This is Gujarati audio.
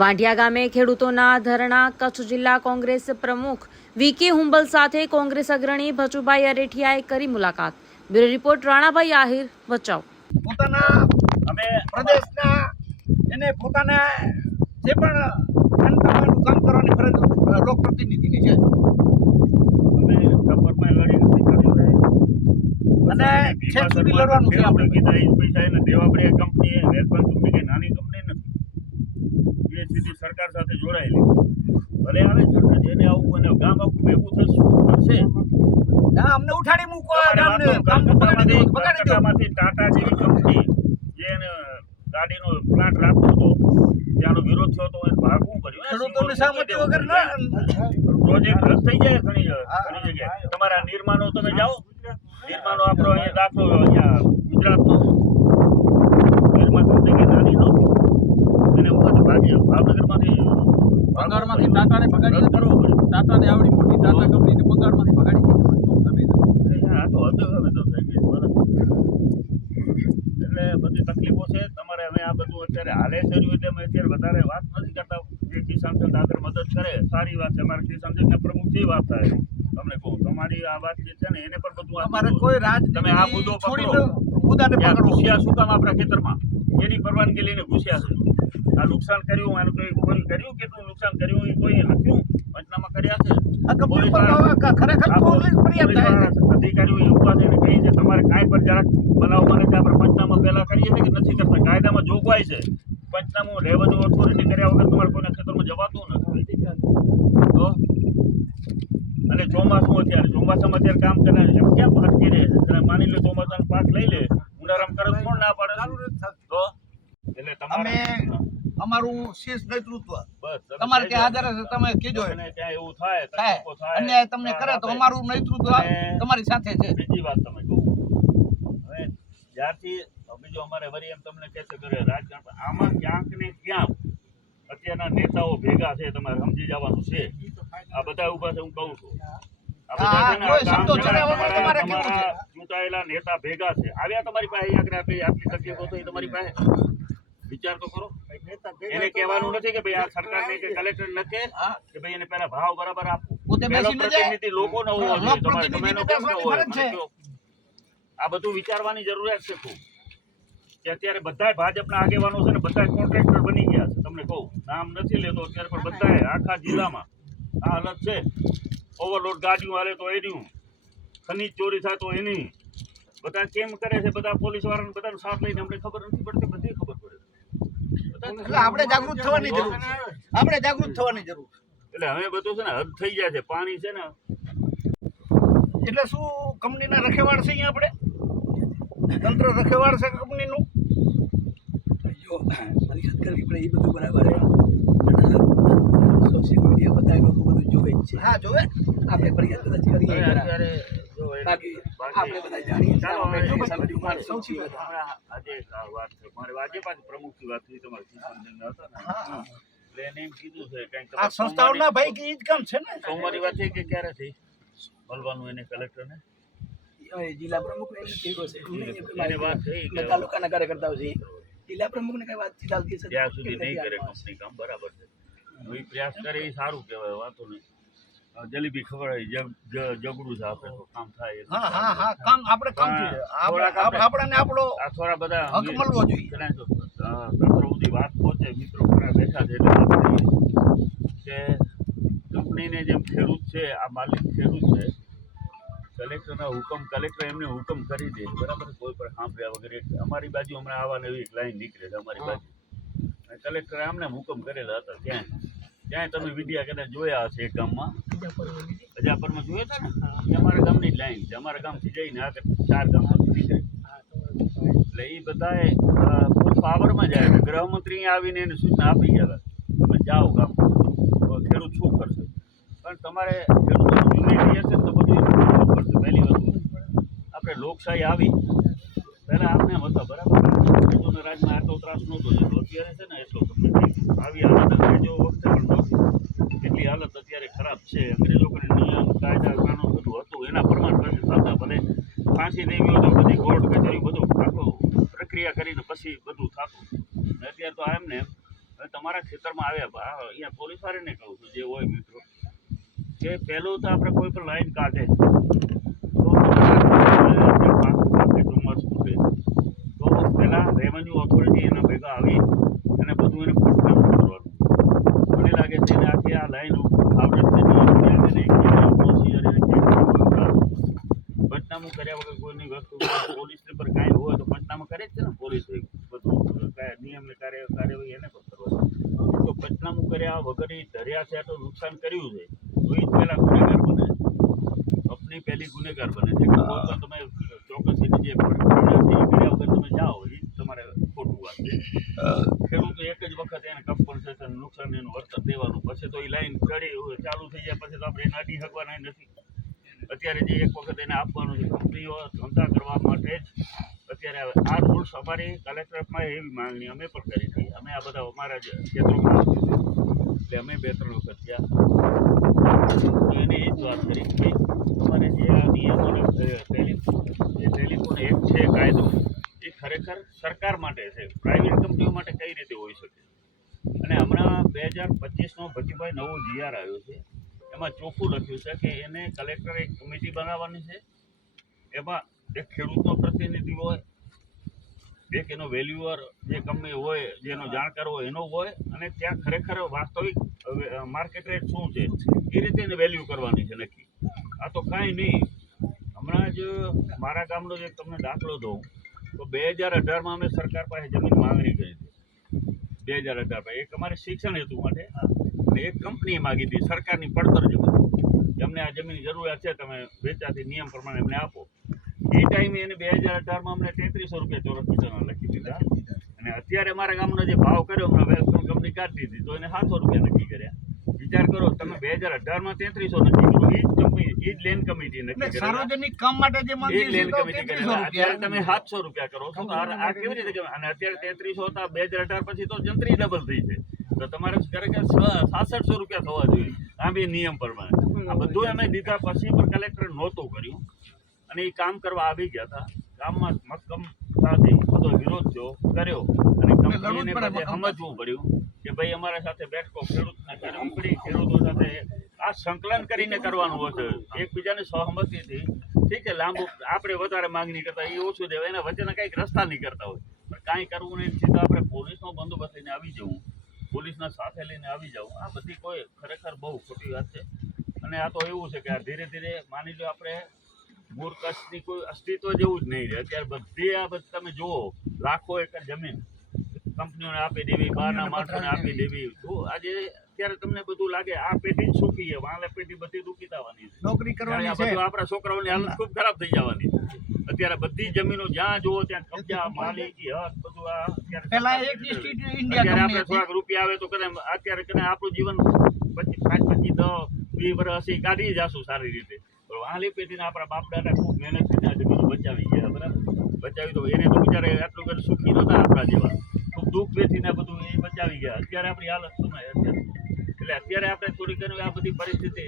વાંઢિયા ગામે ખેડૂતોના ધરણા. કચ્છ જિલ્લા કોંગ્રેસ પ્રમુખ વીકે હુંબલ સાથે કોંગ્રેસ અગ્રણી ભચુભાઈ અરેઠિયાએ કરી મુલાકાત. Bureau report Ranabhai Ahir, Bhachau. પોતાના અમે પ્રદેશના એને પોતાના જે પણ જનતાનું કામ કરવાની ફરજ લોકપ્રતિનિધિની છે. અમે ટપ્પરમાં લડી નથી કરી અને છેક સુધી લડવાનું છે. આપણે કીધા એ પૈસા એને દેવા પડે. કંપની વેપાર કંપની કે નાની કંપની નથી, એ સીધી સરકાર સાથે જોડાયેલી. ભલે આવે છે એને આવું અને ગામ આખું ભેગું થશે. અમને ઉઠાડી મૂકો. ટાટામાંથી ટાટા જેવી કંપની જે એને ગાડીનો પ્લાન્ટ રાખતો હતો, ત્યાંનો વિરોધ થયો તો એને ભાગવું પડ્યું. ખેડૂતોની સહમતિ વગર પ્રોજેક્ટ રદ થઈ જાય ઘણી જગ્યાએ. તમારા નિર્માણો તમે જાઓ, નિર્માણો આપણો અહીંયા દાખલો અહીંયા ગુજરાતનો નિર્માણ કંપની કે નાની નહોતી, એને વખત ભાગી ભાવનગરમાંથી ટાટાને ભગાડી કરવો પડ્યો. ટાટાને આવડી મોટી ટાટા કંપનીને બંગાળમાંથી ભગાડી દીધી. આ તો હતો હવે તો થઈ ગઈ. એટલે બધી તકલીફો છે. તમારે હવે આ બધું અત્યારે હાલે કર્યું એટલે અમે અત્યારે વધારે વાત નથી કરતા. જે કિસાન સંઘ આગળ મદદ કરે સારી વાત છે. અમારા કિસાન સંઘના પ્રમુખથી વાત થાય. તમને કહું, તમારી આ વાત જે છે ને એને પણ બધું અમારે કોઈ રાજ તમે આ મુદ્દો છોડીને મુદ્દાને પકડો. ઘૂસ્યા શું કામ આપણા ખેતરમાં? એની પરવાનગી લઈને ઘૂસ્યા છે. આ નુકસાન કર્યું, એનું કોઈ કર્યું, કેટલું નુકસાન કર્યું એ કોઈ લખ્યું પંચનામા કર્યા છે? અધિકારીઓ એ ઉભા થઈને કહે છે તમારે કાંઈ પણ જરાક બનાવ બને છે આપણે પંચનામા પહેલા કરીએ છીએ કે નથી કરતા? કાયદામાં જોગવાઈ છે, પંચનામું રેવન્યુ ઓથોરિટી કર્યા વગર તમારે કોઈના ખેતરમાં જવાતું નથી. તો અને ચોમાસું ચોમાસામાં અત્યારે કામ કરે છે, ક્યાં અટકી રહે છે? માની લો ચોમાસાનો પાક લઈ લે, ઉનાળામાં કરે કોણ ના પાડે? તો એટલે તમારે અમારું શીર્ષ નેતૃત્વ બસ તમારે ત્યાં આધારે છે. તમે કીધો ત્યાં એવું થાય અન્યાય તમને કરે તો અમારું નેતૃત્વ તમારી સાથે છે. બીજી વાત તમે કહું, હવે જ્યારથી બીજું અમારે વરી એમ તમને કહે છે કે રાજકારણ આમાં ક્યાંક ને ક્યાંક અત્યારના નેતાઓ ભેગા છે, તમારે સમજી જવાનું છે. આ બધા ઉભા છે, હું કહું છું. ચૂંટાયેલા નેતા ભેગા છે, આવ્યા તમારી પાસે આટલી તકલીફો થઈ તમારી પાસે. વિચાર તો કરો. એને કહેવાનું નથી કે ભાઈ આ સરકારને કે કલેક્ટર ન કહે કે ભાઈ એને પહેલા ભાવ બરાબર આપો. પ્રતિનિધિ લોકોનો હોવો જોઈએ, તમારે ગમેનો કેમ ન હોય. આ બધું વિચારવાની જરૂરિયાત છે ખૂબ. કે અત્યારે બધા ભાજપના આગેવાનો છે ને બધા કોન્ટ્રાક્ટર બની ગયા છે. તમને કહું, નામ નથી લેતો અત્યારે, પણ બધા આખા જિલ્લામાં આ હાલત છે. ઓવરલોડ ગાડીઓ હાલે તો એની, ખનીજ ચોરી થાય તો એની. બધા કેમ કરે છે? બધા પોલીસ વાળાને બધાનો સાથ લઈને અમને ખબર નથી પડતી, બધી ખબર પડે. આપણે જાગૃત થવાની જરૂર છે. એટલે હવે બધું છે ને હદ થઈ જાય છે. પાણી છે ને એટલે શું કંપનીના રખેવાળ છે અહીંયા? આપણે તંત્ર રખેવાળ છે કંપનીનું. જો પરિષદ કરવી પડે એ બધું બરાબર છે. સોશિયલ મીડિયા બધા લોકો બધું જોવે જ છે. હા, જોવે. આપણે પરિષદ કદાચ કરીએ અત્યારે બાકી આપણે બધા જાણીએ છીએ. સૌથી આજે વાત છે મારે આજે પાછી પ્રમુખની વાત થઈ. તમારે કિસાન સંઘના હતા ને, એટલે એને એમ કીધું છે કંઈક આ સંસ્થાઓના ભાઈ કે ઈ જ કામ છે ને. સોમવારની વાત થઈ કે ક્યારે થઈ મળવાનું એને કલેક્ટરને? જિલ્લા પ્રમુખ ને એને વાત થઈ કે તાલુકાના કાર્યકર્તાઓ છે, જિલ્લા પ્રમુખ ને કઈ વાત ત્યાં સુધી નહીં કરે કંપની કામ. બરાબર છે, એ પ્રયાસ કરે એ સારું કહેવાય, વાતો નહીં. જલેબી ખવડાવી જગડું છે આપણે તો કામ થાય. કામ આપણે કામ આપણને આપણો આ થોડા બધા હક મળવો જોઈએ. તંત્ર સુધી વાત પહોંચે. મિત્રો ઘણા બેઠા છે એટલે વાત કરીએ કે કંપનીને જેમ ખેડૂત છે, આ માલિક ખેડૂત છે, કલેક્ટરના હુકમ કલેક્ટર એમને હુકમ કરી દે બરાબર, કોઈ પણ સાંભળ્યા વગર. અમારી બાજુ હમણાં આવા નવી એક લાઈન નીકળે છે અમારી બાજુ. કલેક્ટરે આમને હુકમ કરેલા હતા ત્યાં તમે વિડીયા કદાચ જોયા હશે. એક ગામમાં અજાપરમાં જોયા હતા ને, એ અમારા ગામની જ લાઈન છે. અમારા ગામથી જઈને આગળ 4 ગામમાંથી નીકળે. એટલે એ બધાએ ફૂલ પાવરમાં જાય. ગૃહમંત્રી આવીને એને સૂચના આપી ગયા તમે જાઓ ગામ, ખેડૂત શું કરશે? પણ તમારે ખેડૂતોનું યુનિટી હશે ને તો બધું કરશે. પહેલી વસ્તુ આપણે લોકશાહી આવી પહેલાં આપણે એમ હતા બરાબર, ખેડૂતોના રાજમાં આટલો ત્રાસ નહોતો જેટલો અત્યારે છે ને એટલો તમને આવી હાલત અંગ્રેજો વખતે પણ નહોતી. એટલી હાલત અત્યારે ખરાબ છે. અંગ્રેજો પણ નિયમ કાયદા કાનૂન બધું હતું એના પ્રમાણ પછી થતા. ભલે ફાંસી દેવી હોય તો બધી કોર્ટ કચેરી બધું આખું પ્રક્રિયા કરીને પછી બધું થતું. અત્યારે તો એમને હવે તમારા ખેતરમાં આવ્યા અહીંયા પોલીસ વાળાને કહું છું જે હોય મિત્રો કે પહેલું તો આપણે કોઈ પણ લાઈન કાઢે તો મસ્ત ઉઠે તો પહેલાં રેવન્યુ ઓથોરિટી એના ભેગા આવી અને બધું એને પટનામું કરવાનું. મને લાગે છે એને આખી આ લાઈન પંચનામું કર્યા વગર કોઈની વસ્તુ પોલીસની પર કાંઈ હોય તો પંચનામું કરે જ છે ને પોલીસ બધું નિયમને કાર્યવાહી એને પણ કરવાની. તો પંચનામું કર્યા વગર ધર્યા છે તો નુકસાન કર્યું છે તો એ જ પહેલાં ગુનેગાર બને, કંપની પહેલી ગુનેગાર બને છે. કોઈ પણ તમે ચોક્કસ એની જે કર્યા વગર તમે જાઓ એ જ તમારે ખોટું વાત છે. ખેડૂતો એક જ વખત એને કમ્પન્સેશન નુકસાન એનું વળતર દેવાનું, પછી તો એ લાઈન ચડી ચાલુ થઈ જાય પછી તો આપણે એને અડી શકવાના નથી. અત્યારે જે એક વખત એને આપવાનું છે કંપનીઓ ધંધા કરવા માટે જ અત્યારે આ રૂલ્સ અમારી કલેક્ટરમાં એવી માંગણી અમે પણ કરી હતી. અમે આ બધા અમારા જ ક્ષેત્રોમાં એટલે અમે 2-3 વખત ગયા તો એને એ જ વાત કરી કે તમારે જે આ નિયમોને ટેલિફોન એક્ટ છે કાયદો એ ખરેખર સરકાર માટે છે, પ્રાઇવેટ કંપનીઓ માટે કઈ રીતે હોઈ શકે. અને હમણાં 2025નો ભજીભાઈ નવો GR આવ્યો છે એમાં ચોખ્ખું લખ્યું છે કે એને કલેક્ટરે એક કમિટી બનાવવાની છે. એમાં એક ખેડૂતનો પ્રતિનિધિ હોય, એક એનો વેલ્યુઅર જે કંપની હોય જેનો જાણકાર હોય એનો હોય, અને ત્યાં ખરેખર વાસ્તવિક માર્કેટ રેટ શું છે એ રીતે એને વેલ્યુ કરવાની છે નક્કી. આ તો કાંઈ નહીં. હમણાં જ મારા ગામનો જે તમને દાખલો દઉં તો 2018માં અમે સરકાર પાસે જમીન માંગણી કરી હતી. 2018 એક અમારે શિક્ષણ હેતુ માટે અને એક કંપનીએ માગી હતી સરકારની પડતર જમીન કે અમને આ જમીનની જરૂરિયાત છે, તમે વેચાતી નિયમ પ્રમાણે અમને આપો. એ ટાઈમે એને 2018માં અમને 3300 રૂપિયા ચોરસ મીટરના લખી દીધા અને અત્યારે મારા ગામનો જે ભાવ કર્યો હમણાં વેલસ્ટોન કંપની કાઢી દીધી તો એને 700 રૂપિયા નક્કી કર્યા. વિચાર કરો તમે 2018માં 3300 નક્કી કરો, એ જ કંપની એ જ લેન્ડ કમિટી નક્કી કરે, સાર્વજનિક કામ માટે જે એ માંગીએ જ છીએ લેન્ડ તો કમિટી કરે. 3300 અત્યારે રૂપિયા. તમે 700 રૂપિયા કરો છો તો આ કેવી રીતે કહેવાય? અને અત્યારે 3300 હતા 2018 પછી તો જંત્રી ડબલ થઈ છે તો તમારે ખરેખર 6700 રૂપિયા થવા જોઈએ આ બી નિયમ પ્રમાણે. આ બધું અમે દીધા પછી પણ કલેક્ટરે નહોતું કર્યું અને એ કામ કરવા આવી ગયા હતા. કામમાં મક્કમતાથી બધો વિરોધ થયો કર્યો અને કંપનીને બધે સમજવું પડ્યું કે ભાઈ અમારા સાથે બેઠકો ખેડૂતો સાથે આ સંકલન કરીને કરવાનું હોય, એકબીજાની સહમતીથી. ઠીક છે, લાંબુ આપણે વધારે માંગણી કરતા એ ઓછું દેવાય, એના વચ્ચેના કંઈક રસ્તા નહીં કરતા હોય પણ કાંઈ કરવું નહીં. સીધા આપણે પોલીસનો બંદોબસ્ત લઈને આવી જવું, પોલીસના સાથે લઈને આવી જવું, આ બધી કોઈ ખરેખર બહુ ખોટી વાત છે. અને આ તો એવું છે કે આ ધીરે ધીરે માની લો આપણે મૂળ કચ્છની કોઈ અસ્તિત્વ જેવું જ નહીં રહે. અત્યારે બધી આ બધી તમે જુઓ લાખો એકર જમીન કંપનીઓને આપી દેવી, બહારના માણસોને આપી દેવી. તો આજે અત્યારે તમને બધું લાગે આ પેઢી જ સુખી છે, વાલે પેઢી બધી દુઃખી થવાની છે. નોકરી કરવાની છે. બધું આપણા છોકરાઓની હાલત ખૂબ ખરાબ થઈ જવાની. અત્યારે બધી જમીનો જ્યાં જુઓ ત્યાં કબજા, માલિકી, હક બધું આ પહેલા અત્યારે એક ઈસ્ટ ઇન્ડિયા આપણે કંપની થોડાક રૂપિયા આવે તો કદાચ અત્યારે કદાચ આપણું જીવન 25, 10, 20 વર્ષ ਅਸੀਂ કાઢી જશું સારી રીતે. પણ વાલી પેઢીને આપણા બાપ દાદા ખૂબ મહેનત કરીને આ જમીનો બચાવી ગયા, બરાબર બચાવી તો એને તો બિચારે આટલું બધું સુખી નહોતા આપણા જેવા, ખૂબ દુઃખ વેઠીને બધું એ બચાવી ગયા. અત્યારે આપણી હાલત સમય અત્યારે એટલે અત્યારે આપણે થોડી ઘણી આ બધી પરિસ્થિતિ